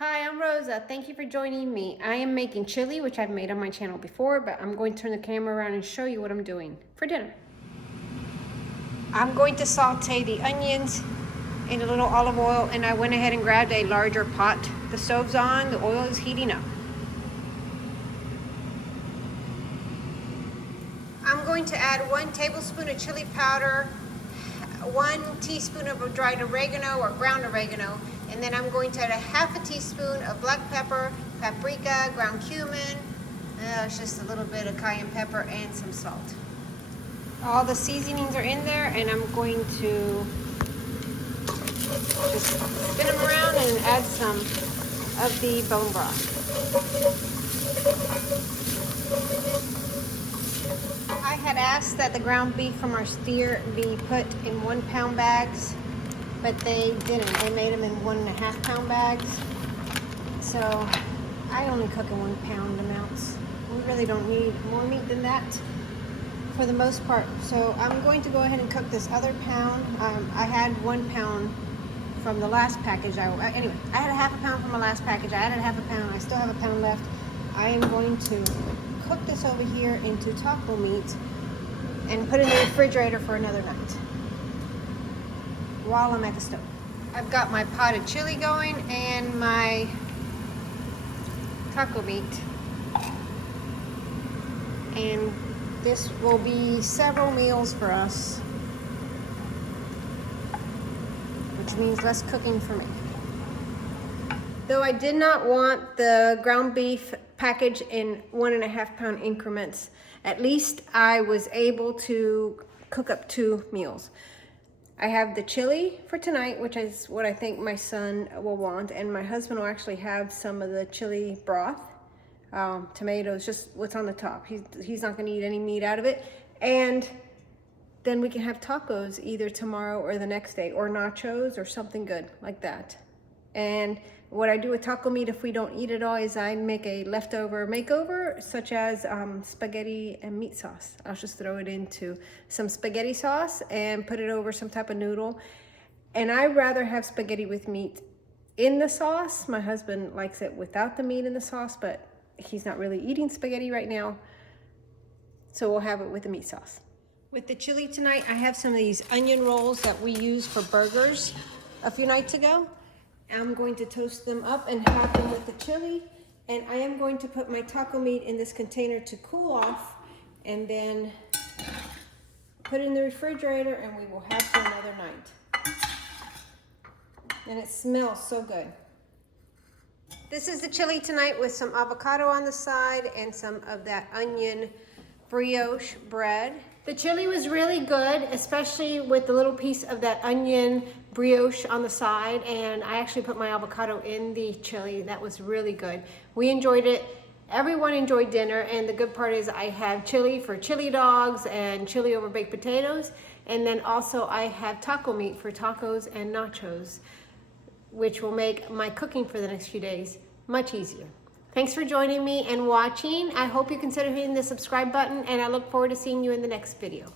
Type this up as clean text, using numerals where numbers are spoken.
Hi, I'm Rosa. Thank you for joining me. I am making chili, which I've made on my channel before, but I'm going to turn the camera around and show you what I'm doing for dinner. I'm going to saute the onions in a little olive oil, and I went ahead and grabbed a larger pot. The stove's on, the oil is heating up. I'm going to add 1 tablespoon of chili powder, 1 teaspoon of dried oregano or ground oregano, and then I'm going to add a ½ teaspoon of black pepper, paprika, ground cumin, it's just a little bit of cayenne pepper, and some salt. All the seasonings are in there, and I'm going to just spin them around and add some of the bone broth. I had asked that the ground beef from our steer be put in 1 pound bags, but they didn't. They made them in 1.5 pound bags. So I only cook in 1 pound amounts. We really don't need more meat than that for the most part. So I'm going to go ahead and cook this other pound. I had 1 pound from the last package. Anyway, I had a ½ pound from the last package. I added ½ pound. I still have a pound left. I am going to cook this over here into taco meat and put it in the refrigerator for another night while I'm at the stove. I've got my potted chili going and my taco meat, and this will be several meals for us, which means less cooking for me. Though I did not want the ground beef package in 1.5 pound increments, at least I was able to cook up 2 meals. I have the chili for tonight, which is what I think my son will want, and my husband will actually have some of the chili broth, tomatoes, just what's on the top. He's not gonna eat any meat out of it. And then we can have tacos either tomorrow or the next day, or nachos or something good like that. And what I do with taco meat, if we don't eat it all, is I make a leftover makeover, such as spaghetti and meat sauce. I'll just throw it into some spaghetti sauce and put it over some type of noodle. And I rather have spaghetti with meat in the sauce. My husband likes it without the meat in the sauce, but he's not really eating spaghetti right now, so we'll have it with the meat sauce. With the chili tonight, I have some of these onion rolls that we used for burgers a few nights ago. I'm going to toast them up and have them with the chili. And I am going to put my taco meat in this container to cool off, and then put it in the refrigerator, and we will have for another night. And it smells so good. This is the chili tonight with some avocado on the side and some of that onion brioche bread. The chili was really good, especially with the little piece of that onion brioche on the side, and I actually put my avocado in the chili. That was really good. We enjoyed it. Everyone enjoyed dinner, and the good part is I have chili for chili dogs and chili over baked potatoes, and then also I have taco meat for tacos and nachos, which will make my cooking for the next few days much easier. Thanks for joining me and watching. I hope you consider hitting the subscribe button, and I look forward to seeing you in the next video.